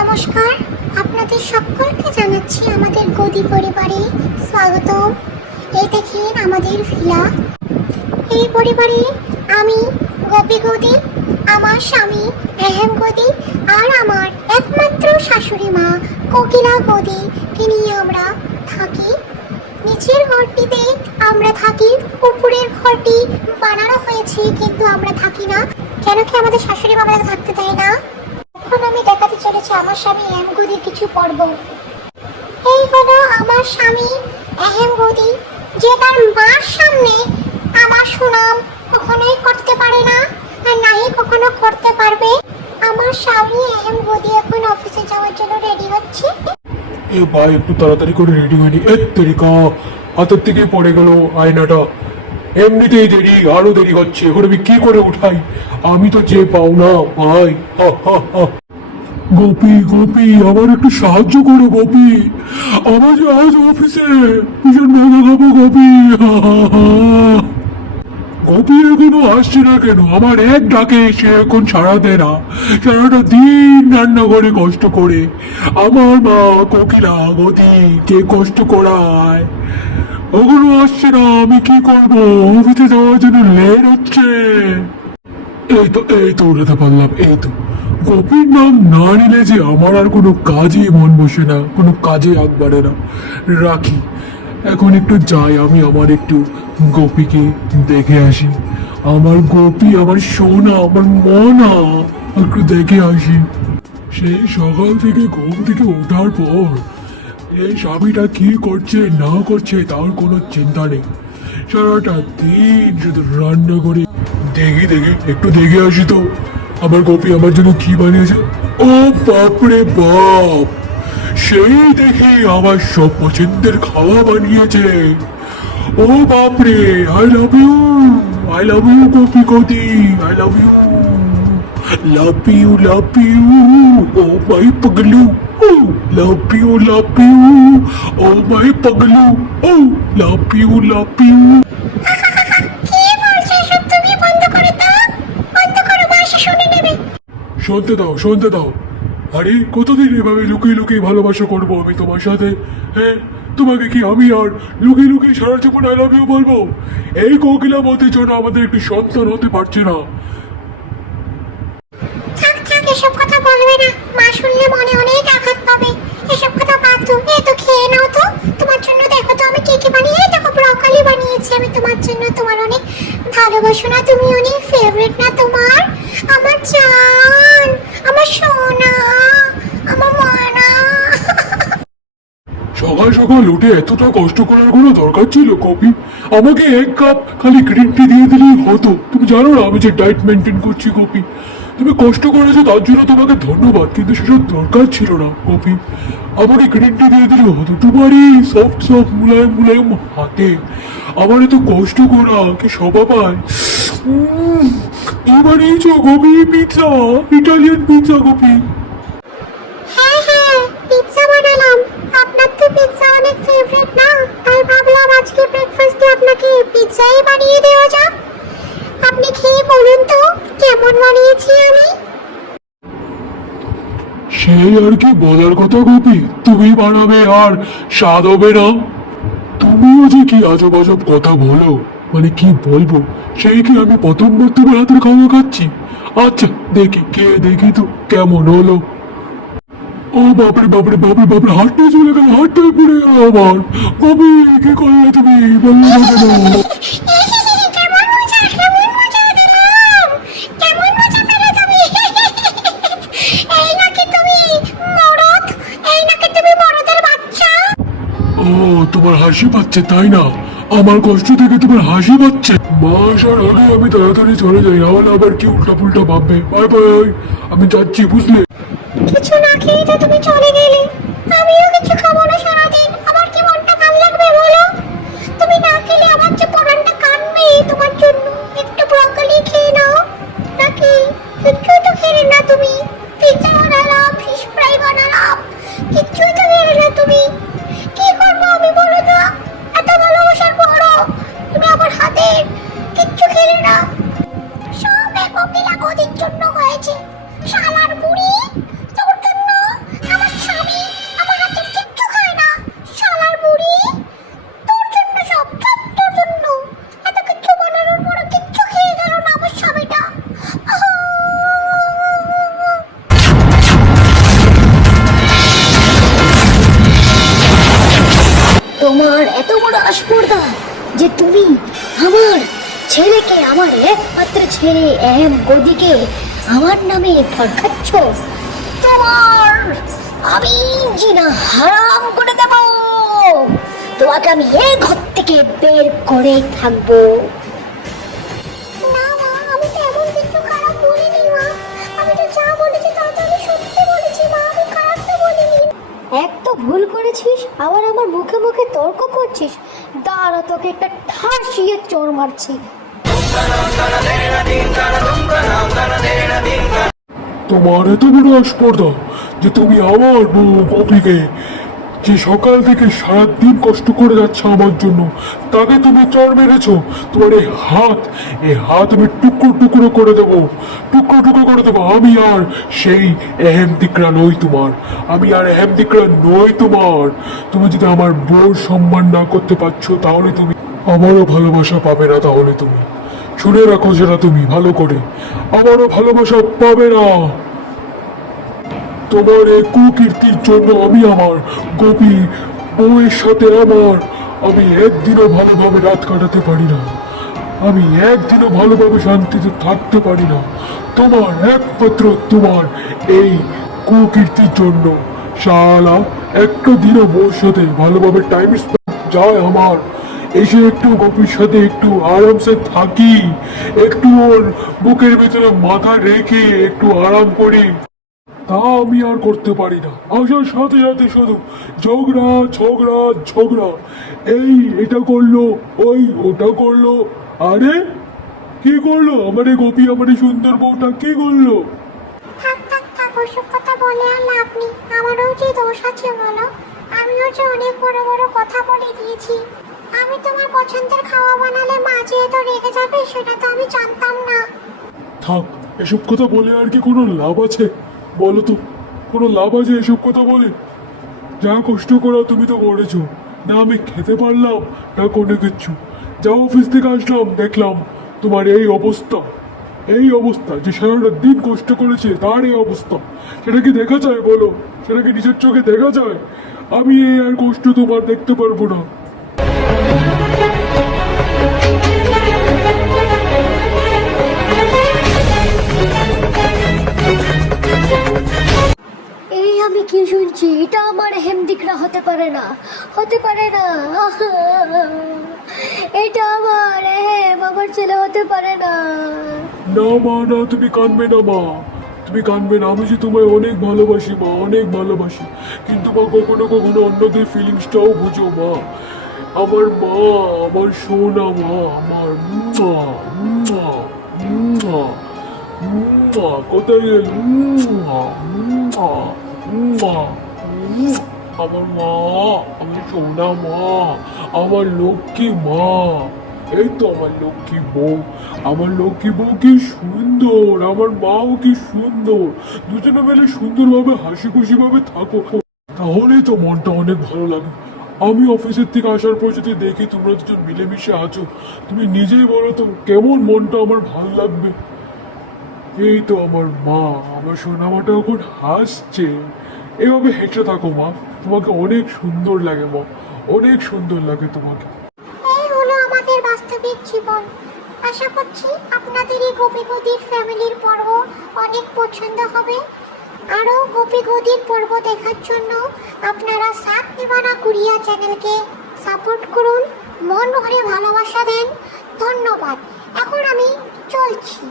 নমস্কার, আপনাদের সকলকে জানাচ্ছি আমাদের গদি পরিবারে স্বাগতম। এই দেখেন আমাদের ভিলা। এই পরিবারে আমি গোপী গদি, আমার স্বামী রেহেম গদি আর আমার একমাত্র শাশুড়ি মা কোকিলা গদিকে নিয়ে আমরা থাকি। নিচের ঘরটিতে আমরা থাকি, উপরের ঘরটি বানানো হয়েছে কিন্তু আমরা থাকি না, কেন কি আমাদের শাশুড়ি মা আমাদের থাকতে দেয় না। এখন আমি দেখাতে চলেছি আমার স্বামী এম গদির কিছু পর্ব। এই হলো আমার স্বামী এহেম গদি, যে তার মার সামনে আমার সুনাম কখনোই করতে পারে না আর নাই কখনো করতে পারবে। আমার স্বামী এহেম গদি এখন অফিসে যাওয়ার জন্য রেডি হচ্ছে। এ ভাই একটু তাড়াতাড়ি করে রেডি হয়নি, এর তেরিকা হাতের থেকে পড়ে গেল আয়নাটা। এমনিতেই দেরি, আরো দেরি হচ্ছে, এখন আমি কি করে উঠাই? আমি তো যে পাও না ভাই। গোপী গোপী আমার একটু সাহায্য করো গোপী, আমার যে আজ অফিসে ভীষণ ভালো খাবো গোপী। গোপী এখনো আসছে না কেন? আমার এক ডাকে সে এখন সাড়া দেয় না, সারাটা দিন রান্না করে কষ্ট করে। আমার মা কোকিলা গতি যে কষ্ট করায় ওগুলো আসছে না, আমি কি করবো? অফিসে যাওয়ার জন্য লেট হচ্ছে। এই তো উঠাতে পারলাম, এই তো। গোপীর নাম না নিলে যে আমার আর কোনো কাজে মন বসে না, কোনো কাজে আগ বাড়ে না। রাখি, এখন একটু যাই, আমি আমার একটু গোপীকে দেখে আসি। আমার গোপী, আমার সোনা, আমার মনা, একটু দেখে আসি। সেই সকাল থেকে ঘুম থেকে ওঠার পর এই স্বামীটা কি করছে না করছে তার কোনো চিন্তা নেই। সারাটা দিন শুধু রান্না করে দেখি একটু দেখে আসি তো আমার গোপী আমার জন্য কি বানিয়েছে। ও বাপরে বাপ, সেই দেখি আমার সব পছন্দের খাওয়া বানিয়েছে। ও বাপরে, I love you, I love you গোপী গদি, I love you, love you, love you, oh my পাগলু, oh love you, love you, oh my পাগলু, oh love you, love you. কি বলছো এসব? তুমি বন্ধ করে দাও, বন্ধ করো, মাসে শুনে নেবে। শুনতে দাও, শুনতে দাও। আরে কতদিন এভাবে লুকিয়ে লুকিয়ে ভালোবাসা করবো আমি তোমার সাথে? হ্যাঁ, তোমাকে কি আমি আর লুকিয়ে লুকিয়ে সারা জীবন আই লাভ ইউ বলবো? এই কোকিলা মতের জন্য আমাদের একটি সন্তান হতে পারছে না। থাক থাক, এসব কথা বলবে না, মা শুনলে মনে অনেক আঘাত পাবে। এসব কথা বাদ দাও, এই তো খেয়ে নাও তো। তোমার জন্য দেখো তো আমি কি কি বানিয়ে, এই দেখো ব্রকলি বানিয়েছি আমি তোমার জন্য। তোমার অনেক ভালোবাসো না তুমি? অনেক ফেভারিট না তোমার? আমার জান, আমার সোনা, আমার ময়না। সকাল সকাল উঠে এতটা কষ্ট করার কোনো দরকার ছিল কপি? আমাকে এক কাপ খালি গ্রিন টি দিয়ে দিলেই হতো। তুমি জানো না আমি যে ডায়েট মেনটেন করছি কপি। তুমি কষ্ট করেছো তার জন্য তোমাকে ধন্যবাদ, কিন্তু সেসব দরকার ছিল না কপি। আমাকে গ্রিন টি দিয়ে দিলে হতো। তোমারই সফট সফট মুলায়ম মুলায়ম হাতে আমার এত কষ্ট করা কি শোভা পায়? এবার এই copy pizza, Italian pizza copy. হ্যাঁ হ্যাঁ, পিৎজা বানালাম। আপনার তো পিৎজা অনেক ফেভারিট না, তাই ভাবলাম আজকে ব্রেকফাস্টে আপনাকে পিৎজাই বানিয়ে দেওয়া যাক। আপনি খেয়ে বলুন তো কেমন বানিয়েছি আমি। সেই আর কি বলার কথা কপি, তুমি বানাবে আর স্বাদ হবে না? তুমিও যে কি আজব আজব কথা বলো, মানে কি বলবো? সেই কি আমি প্রথমবার তোমার হাতের খাওয়া খাচ্ছি? আচ্ছা দেখি, কে দেখি তো কেমন হলো। ও বাপরে বাপরে বাপরে বাপরে, হাতটা চলে গেল, হাতটাই পড়ে গেল আমার। কবি কি করলে তুমি, বললে না কেন? কেমন মজা, কেমন মজা দিলাম, কেমন মজা পেলে তুমি। এই নাকি তুমি মরদ, এই নাকি তুমি মরদের বাচ্চা। ও, তোমার হাসি পাচ্ছে তাই না? আমার কষ্ট থেকে তোমার হাসি পাচ্ছে? মা আসার আগে আমি তাড়াতাড়ি চলে যাই, নাহলে আবার কি উল্টা পুল্টা ভাববে। বাই বাই, আমি যাচ্ছি বুঝলে। কিছু না খেয়ে তো তুমি চলে গেলে, আমিও কিছু খাবো না সারাদিন। আমার কি মনটা ভালো লাগবে বলো? তুমি না খেলে আমার যে পরানটা কাঁদবে তোমার জন্য। একটু ব্রকলি খেয়ে নাও নাকি? কিচ্ছুই তো খেলে না তুমি। পিৎজা বানালাম, ফিশ ফ্রাই বানালাম, কিচ্ছুই তো খেলে না তুমি। কি করবো আমি বলো তো? এত ভালোবাসার পরও তুমি আমার হাতের কিচ্ছু খেলে না। সব এক কোকিলা গদির জন্য হয়েছে। শালার বুড়ি, তোর জন্য তুমি আমার ছেলেকে, আমার একমাত্র ছেলে গদিকে আমার নামে ফরকাচ্ছ? তোমার আমি জিনা হারাম করে দেব। তোমাকে আমি এই ঘর থেকে বের করে থাকবো। না মা, আমি তো এমন কিছু খারাপ বলিনি মা। আমি তো যা বলেছি তা তো আমি সত্যি বলেছি মা, আমি খারাপ তো বলিনি। এক তো ভুল করেছিস, আবার আমার মুখে মুখে তর্ক করছিস। দাঁড়া, তোকে একটা ঠাসিয়ে চোর মারছি। তোমার এত বড় আস্পর্ধা যে তুমি আমার বউ গোপীকে, যে সকাল থেকে সারাদিন কষ্ট করে যাচ্ছে আমার জন্য, তাকে তুমি চড় মেরেছো। তোমার এই হাত আমি টুকরো টুকরো করে দেবো, টুকরো টুকরো করে দেবো। আমি আর সেই এহেমদিকরা নই তোমার, আমি আর এহেমদিকরা নই তোমার। তুমি যদি আমার বউর সম্মান না করতে পারছো, তাহলে তুমি আমারও ভালোবাসা পাবে না। তাহলে তুমি শুনে রাখো সেটা তুমি ভালো করে, আমারও ভালোবাসা পাবে না। তোমার এই কুকীর্তির জন্য আমি আমার গোপী বউয়ের সাথে আমি একদিনও ভালোভাবে রাত কাটাতে পারি না, আমি একদিনও ভালোভাবে শান্তিতে থাকতে পারি না। তোমার একমাত্র তোমার এই কুকীর্তির জন্য শালা একটা দিনও বউর সাথে ভালোভাবে টাইম স্পেন্ড যায় আমার। এসে একটু গোপীর সাথে একটু আরামসে থাকি, একটু ওর বুকের ভিতরে মাথা রেখে একটু আরাম করি, তা আমি আর করতে পারি না। আসার সাথে সাথে শুধু ঝগড়া ঝগড়া ঝগড়া, এই এটা করলো, ওই ওটা করলো। আরে কি করলো আমার এই গোপী, আমার এই সুন্দর বউটা কি করলো? থাক থাক থাক, ওসব কথা বলে আর লাভ নেই। আমারও যে দোষ আছে বলো, আমিও যে অনেক বড় বড় কথা বলে দিয়েছি। আমি তোমার পছন্দের খাওয়া বানালে মা যে এত রেগে যাবে সেটা তো আমি জানতাম না। থাক, এসব কথা বলে আর কি কোনো লাভ আছে বলো তো? কোনো লাভ আছে এসব কথা বলে? যা কষ্ট করা তুমি তো করেছো, না আমি খেতে পারলাম না কোনো কিচ্ছু। যা অফিস থেকে আসলাম দেখলাম তোমার এই অবস্থা, এই অবস্থা, যে সারাটা দিন কষ্ট করেছে তার এই অবস্থা। সেটা কি দেখা যায় বলো? সেটা কি নিজের চোখে দেখা যায়? আমি এই আর কষ্ট তোমার দেখতে পারবো না। এই আমি কি শুনছি? এটা আমার হেমদিকরা হতে পারে না, হতে পারে না। এটা আমার ছেলে হতে পারে না। না মা, না, তুমি কাঁদবে না মা, তুমি কাঁদবে না। আমি যে তোমায় অনেক ভালোবাসি মা, অনেক ভালোবাসি। কিন্তু মা কখনো কখনো অন্যদের ফিলিংসটাও বুঝো মা। আমার মা, আমার সোনা মা, আমার মুয়া, মুয়া, মুয়া, মুয়া, কোথায় গেল? মুয়া, মুয়া, মুয়া, মুয়া। আমার মা, আমার সোনা মা, আমার লক্ষ্মী মা। এই তো আমার লক্ষ্মী বউ, আমার লক্ষ্মী বউ কি সুন্দর, আমার মাও কি সুন্দর। দুজনে মিলে সুন্দরভাবে হাসি খুশি ভাবে থাকো, তাহলেই তো মনটা অনেক ভালো লাগে। আমি অফিসের থেকে আসার পর যদি দেখি তোমরা দুজন মিলেমিশে আছো, তুমি নিজেই বলো তো কেমন মনটা আমার ভালো লাগবে। এই তো আমার মা, আমার সোনামাটা এখন হাসছে। এভাবে হেঁটে থাকো মা, তোমাকে অনেক সুন্দর লাগে মা, অনেক সুন্দর লাগে তোমাকে। এই হলো আমাদের বাস্তবিক জীবন। আশা করছি আপনাদের এই গোপী গদির ফ্যামিলির পর্ব অনেক পছন্দ হবে। আরও গোপী গদির পর্ব দেখার জন্য আপনারা সাত নিবানা কুরিয়া চ্যানেলকে সাপোর্ট করুন, মন ভরে ভালোবাসা দেন। ধন্যবাদ। এখন আমি চলছি।